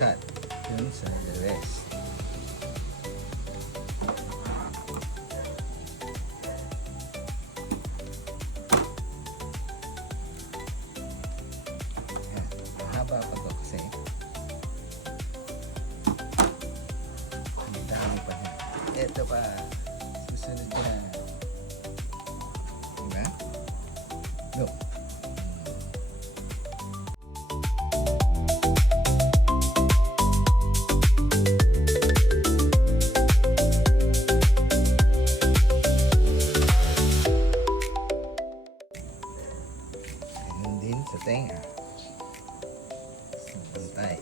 cut dun sa the rest. Ayan. Mahaba pa to kasi ang dami pa niya. Ito pa. Susunod na. Diba? Go. Ganun din sa tenga. Pantay.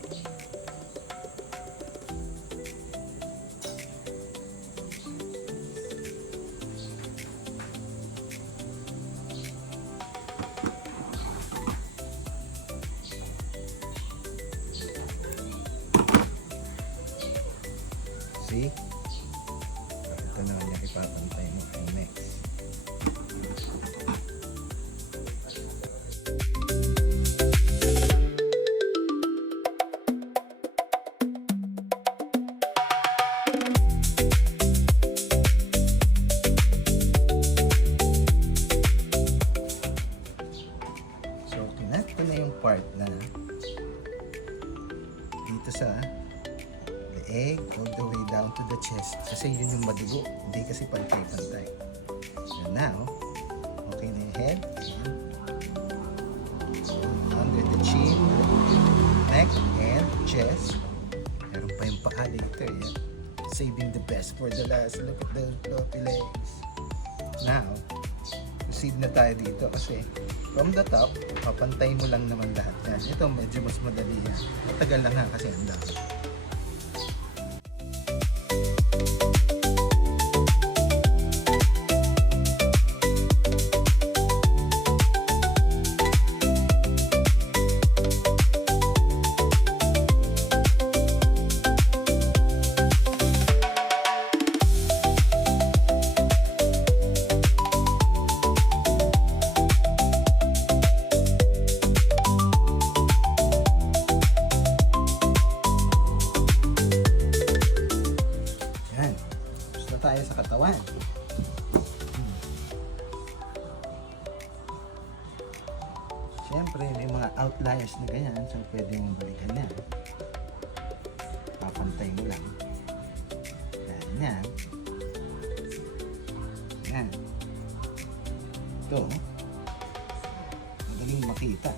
See? Ito naman yung ipapantay mo kay next. So, kinat ko na yung part na dito sa the egg all the way down to the chest kasi yun yung madugo, hindi kasi pantay-pantay. So now, okay na yung head, under the chin, neck, and chest. Meron pa yung paa dito, yan. Saving the best for the last. Look at those floppy legs. Now, proceed na tayo dito kasi from the top, papantay mo lang naman lahat yan. Ito medyo mas madali yan. Matagal lang ha kasi ang dami. Tayo sa katawan. Siyempre, may mga outliers na ganyan, so pwede mong balikan yan. Papantay mo lang. Ganyan. Yan. Ito, madaling makita.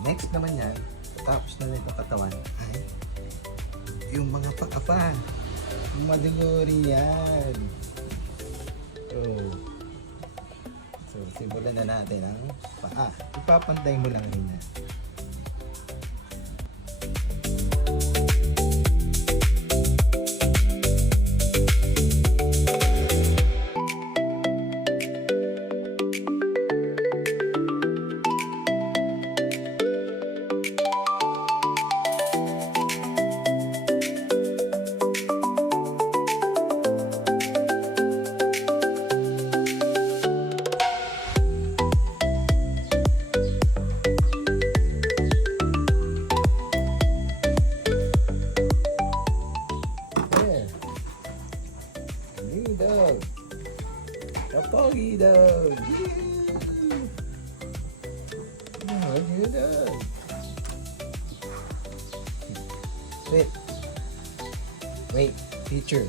Next naman yan, tapos na rin ang katawan ay yung mga paa. Maduguri yan. So, simulan na natin ang paa. Ipapantay mo lang rin yan. Dog. The Pogi Dog. Pogi Dog. Wait. Teacher.